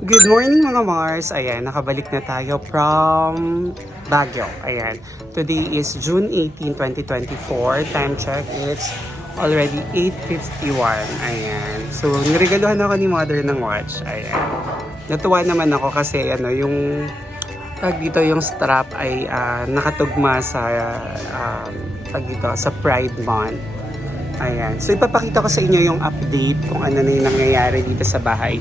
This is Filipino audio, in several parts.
Good morning mga Mars! Ayan, nakabalik na tayo from Baguio. Ayan, today is June 18, 2024. Time check, it's already 8:51. Ayan, so niregaluhan ako ni mother ng watch. Ayan, natuwa naman ako kasi yung dito yung strap ay nakatugma sa sa Pride Month. Ayan, so ipapakita ko sa inyo yung update kung ano na yung nangyayari dito sa bahay.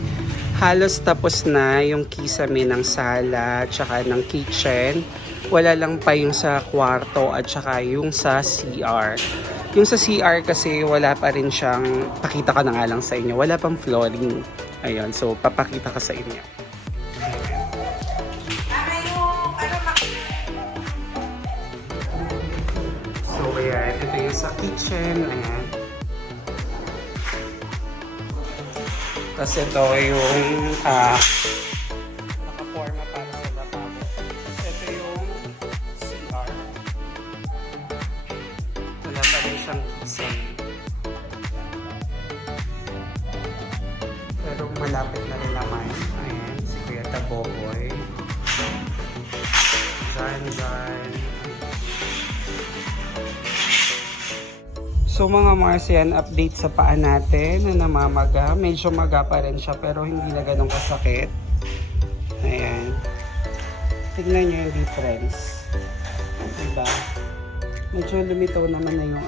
Halos tapos na yung kisame ng sala at saka ng kitchen. Wala lang pa yung sa kwarto at saka yung sa CR. Yung sa CR kasi wala pa rin siyang, pakita ko na nga lang sa inyo, wala pang flooring. Ayun, so papakita ko sa inyo. So ayan, ito yung sa kitchen. Ayan. Tapos ito yung nakaporma para sa lababo. Ito yung CR. Wala pa rin siyang kisame. Pero malapit na rin naman. Ayan, si Kuya Taboboy. Dyan. So mga Mars, yan, update sa paa natin na namamaga. Medyo maga pa rin siya pero hindi na ganun kasakit. Ayan. Tignan nyo yung difference. Diba? Medyo lumitaw naman na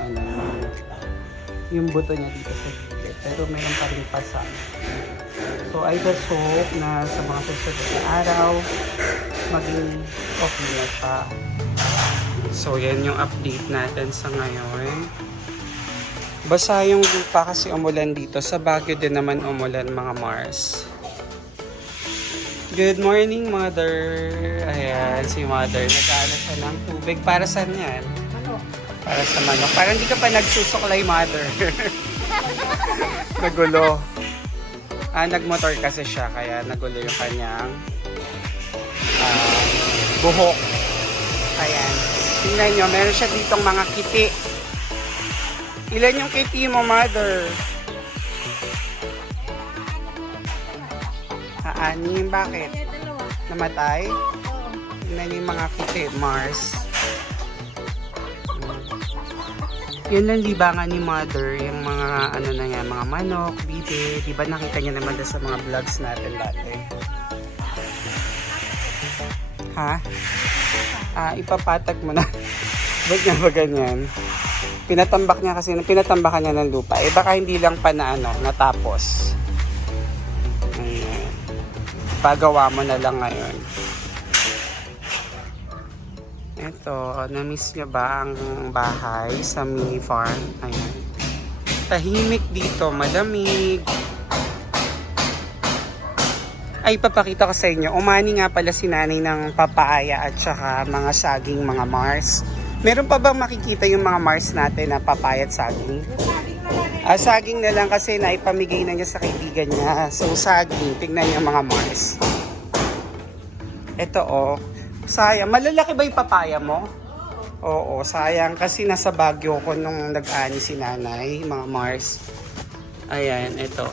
yung buto niya dito sa gilid. Pero meron pa rin pasang. So I just hope na sa mga susunod na araw, maging okay na siya. So yan yung update natin sa ngayon. Basa yung lupa kasi umulan dito. Sa Baguio din naman umulan mga Mars. Good morning, Mother. Ayan, si Mother. Nag-aano siya ng tubig. Para saan yan? Manok. Para sa manok. Parang hindi ka pa nagsusuklay, Mother. Nagulo. Nagmotor kasi siya. Kaya nagulo yung kanyang buhok. Ayan. Tingnan nyo, meron siya ditong mga kiti. Ilan yung kiti mo, Mother? Anim. Bakit? Namatay? Ilan yung mga kiti, Mars? Yun lang libangan ni Mother, yung mga na yan, mga manok, bibe. Diba nakita niya naman sa mga vlogs natin dati? Ha? Ipapatag mo na. Ba't nga ba ganyan? Pinatambak niya kasi, pinatambakan niya ng lupa. Baka hindi lang pa natapos. Ayan. Pagawa mo na lang ngayon. Ito, na-miss niyo ba ang bahay sa mini farm? Ayan. Tahimik dito, malamig. Ay, papakita ko sa inyo. Umani nga pala si nanay ng papaya at saka mga saging, mga Mars. Meron pa bang makikita yung mga Mars natin na papaya at saging? Saging na lang kasi naipamigay na niya sa kaibigan niya. So, saging. Tingnan niyo mga Mars. Ito sayang. Malalaki ba yung papaya mo? Oo, sayang. Kasi nasa Baguio ko nung nag-ani si nanay, mga Mars. Ayan, ito.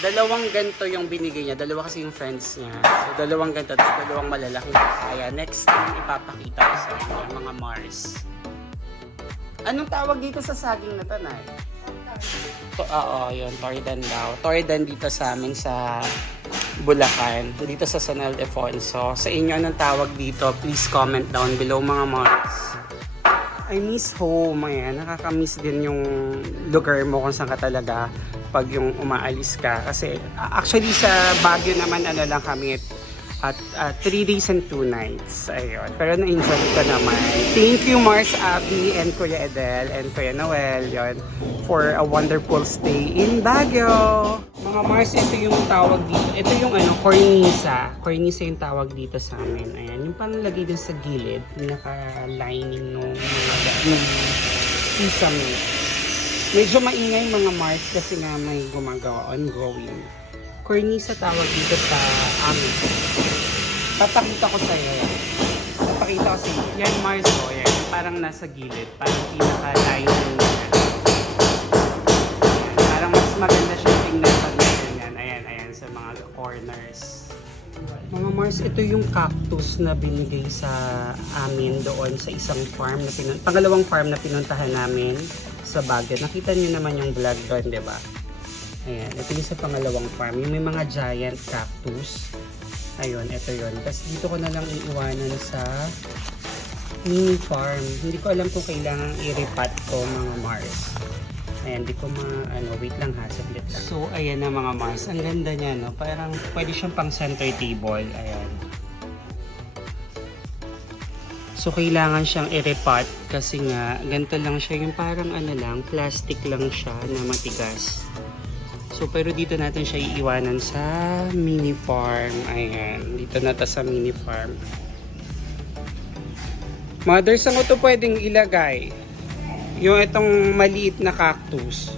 Dalawang ganto yung binigay niya. Dalawa kasi yung friends niya. So, dalawang ganto. Tapos dalawang malalaking papaya. Next time, ipapakita ko sa inyo, mga Mars. Anong tawag dito sa saging na tanay? Oo, yun. Tordan daw. Tordan dito sa amin sa Bulacan. Dito sa San Ildefonso. Sa inyo, anong tawag dito? Please comment down below, mga Mars. I miss home. Ayan, nakakamiss din yung lugar mo kung saan ka talaga pag yung umaalis ka. Kasi actually sa Baguio naman lang kami at 3 days and 2 nights. Ayun. Pero na-enjoy ko naman. Thank you Mars Abby and Kuya Edel and Kuya Noel yon for a wonderful stay in Baguio. Mga Mars, ito yung tawag dito. Ito yung cornisa. Cornisa yung tawag dito sa amin. Ayan. Yung panlalagay din sa gilid. Yung naka-lining nung sesame. Medyo maingay mga Mars kasi nga may gumagawa ongoing. Cornisa tawag dito sa amin. Papakita ko sa iyo. Papakita ko sa iyo. Yan Mars ko. Yan. Parang nasa gilid. Parang pinaka-lining na. Parang mas maganda siya tingnan pag ganyan. Ayan, ayan. corners. Mga Mars, ito yung cactus na binigay sa amin doon sa isang farm na pangalawang farm na pinuntahan namin sa Baguio. Nakita niyo naman yung vlog doon, di ba? Ayan, ito yung sa pangalawang farm. Yung may mga giant cactus. Ayun, ito yun. Tapos dito ko na lang iiwanan sa mini farm. Hindi ko alam kung kailangan i-repot ko mga Mars. Ayan, di ko wait lang ha, saglit lang. So, ayan na mga Mars. Ang ganda niya, no? Parang pwede siyang pang center table. Ayan. So, kailangan siyang i-repot kasi nga, ganito lang siya. Yung parang plastic lang siya na matigas. So, pero dito natin siya iiwanan sa mini farm. Ayan, dito na ta sa mini farm. Mother, saan ko ito pwedeng ilagay? Yung itong maliit na cactus.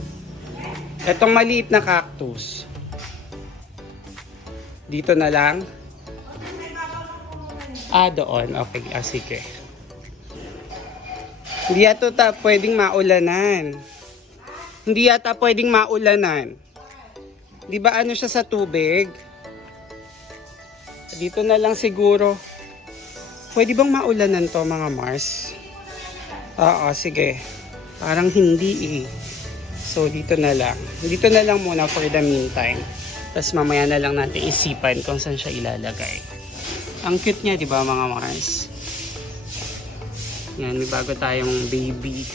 Itong maliit na cactus. Dito na lang. Doon. Okay, sige. Hindi yata pwedeng maulanan. Hindi yata pwedeng maulanan. Di ba siya sa tubig? Dito na lang siguro. Pwede bang maulanan to mga Mars? Oo, sige. Parang hindi eh. So, dito na lang. Dito na lang muna for the meantime. Tapos mamaya na lang natin isipan kung saan siya ilalagay. Ang cute niya, di ba mga Mars? Yan, may bago tayong baby.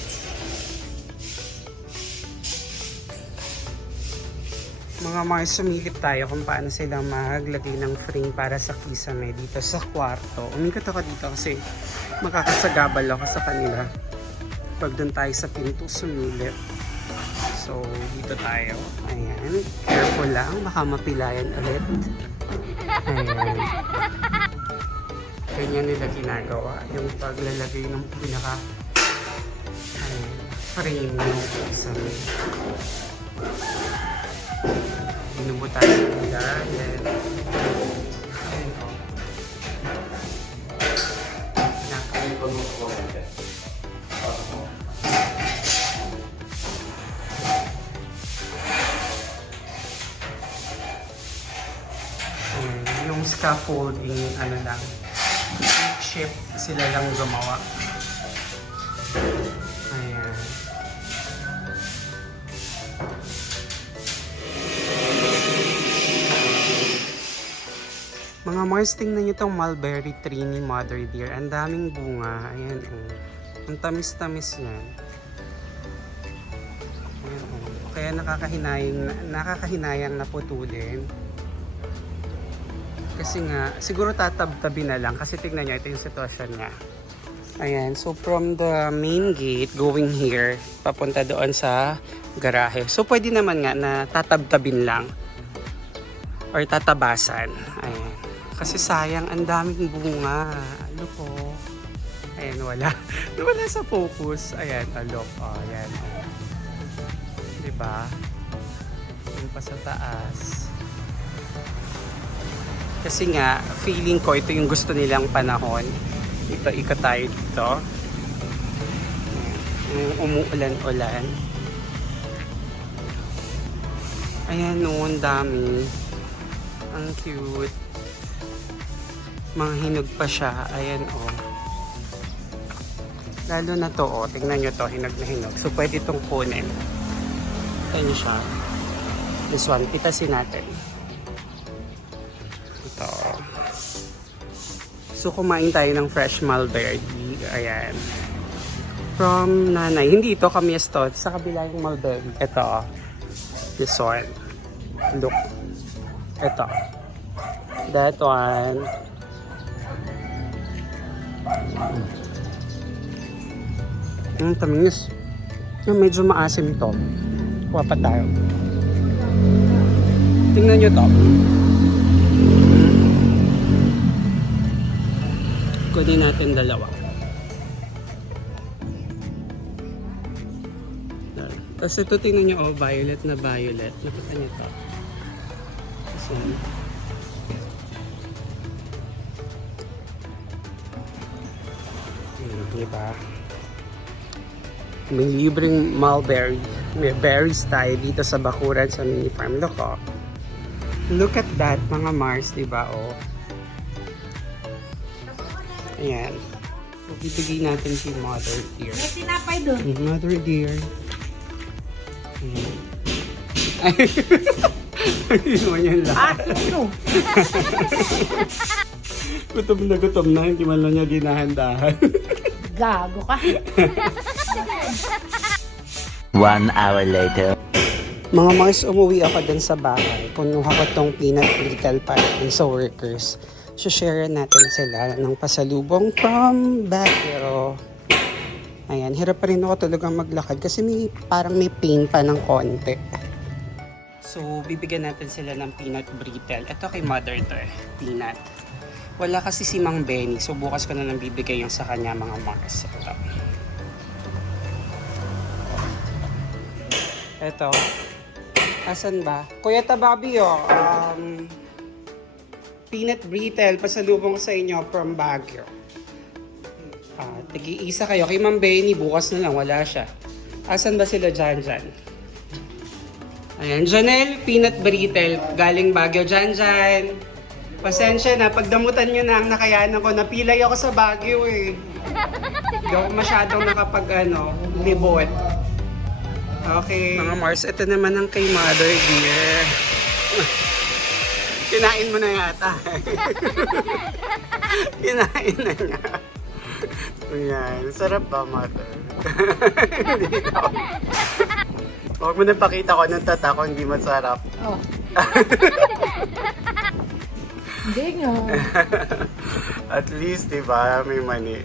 Mga Mars, sumilip tayo kung paano sila maglagay ng frame para sa kisame dito sa kwarto. Umikot ako dito kasi makakasagabal ako sa kanila. Pag doon tayo sa pinto, sumilip. So, dito tayo. Ayan. Careful lang. Baka mapilayan ulit. Ayan. Ganyan nila ginagawa. Yung paglalagay ng pinaka frame ng kisame. Binubutan nila. Ayan. Ayan o. Yung scaffolding, lang, shape sila lang gumawa. Ayan. Mga Mars, tingnan nyo itong mulberry tree ni Mother Dear. Ang daming bunga. Ayan, oh. Ang tamis-tamis niyan. Ayan, oh. Kaya nakakahinayang naputulin. Kasi nga, siguro tatab-tabi na lang. Kasi tignan nyo, ito yung sitwasyon niya. Ayan, so from the main gate, going here, papunta doon sa garahe. So pwede naman nga na tatab-tabin lang. Or tatabasan. Ayan. Kasi sayang, ang daming bunga. Look, oh. Ayan, wala. Wala sa focus. Ayan, look. Oh, ayan. Oh. Diba? Yung pa sa taas. Kasi nga, feeling ko ito yung gusto nilang panahon. Ikot tayo dito. Umuulan-ulan. Ayan, noon dami. Ang cute. Mga hinog pa siya. Ayan, oh. Lalo na to, oh. Tingnan nyo to, hinog na hinog. So, pwede itong kunin. Ayan siya. This one, pitasin natin. Ito. So, kumain tayo ng fresh mulberry. Ayan. From nanay. Hindi ito, kamis to. Sa kabila yung mulberry. Ito. This one. Look. Ito. That one. Tamis. Medyo maasim to. Kuha pa tayo. Tingnan nyo to. Kunin natin dalawa. Tapos ito tingnan nyo, oh, violet na violet. Nakita nyo to. So, diba? May libreng mulberry. May berries tayo dito sa bakuran sa mini farm. Look, oh. Look at that, mga Mars, diba? Oh. Ayan. So, bibigay natin si Mother Dear. May tinapay doon. Mother Dear. Ayan. Iwan yan lahat. Tulo. Gutom na, hindi man lang niya ginahandahan. Gago ka. 1 hour later. Mga Mars, umuwi ako dun sa bahay. Punuha ko tong peanut brittle para dun sa workers. So, share natin sila ng pasalubong from Baguio. Ayan, hirap pa rin ako talagang maglakad kasi parang may pain pa ng konti. So, bibigyan natin sila ng peanut brittle. Ito kay Mother to peanut. Wala kasi si Mang Benny, so bukas ko na lang bibigay yung sa kanya, mga Mars. Ito. Asan ba? Kuya Tababio, peanut brittle, pasalubong sa inyo from Baguio. Tigi-isa kayo. Kay Ma'am Benny, bukas na lang, wala siya. Asan ba sila dyan? Ayan, Janelle, peanut brittle, galing Baguio. Dyan. Pasensya na, pagdamutan nyo na ang nakayanan ko. Napilay ako sa Baguio eh. Hindi ako masyadong libot. Okay. Mga Mars, ito naman ang kay Mother Dear. Kinain mo na yata. Kinain na niya. Ayan. Sarap ba, Mother? Hindi daw. Huwag mo na pakita ko ng tata ko, hindi masarap. Oh. Hindi nga. At least, di ba, may mani.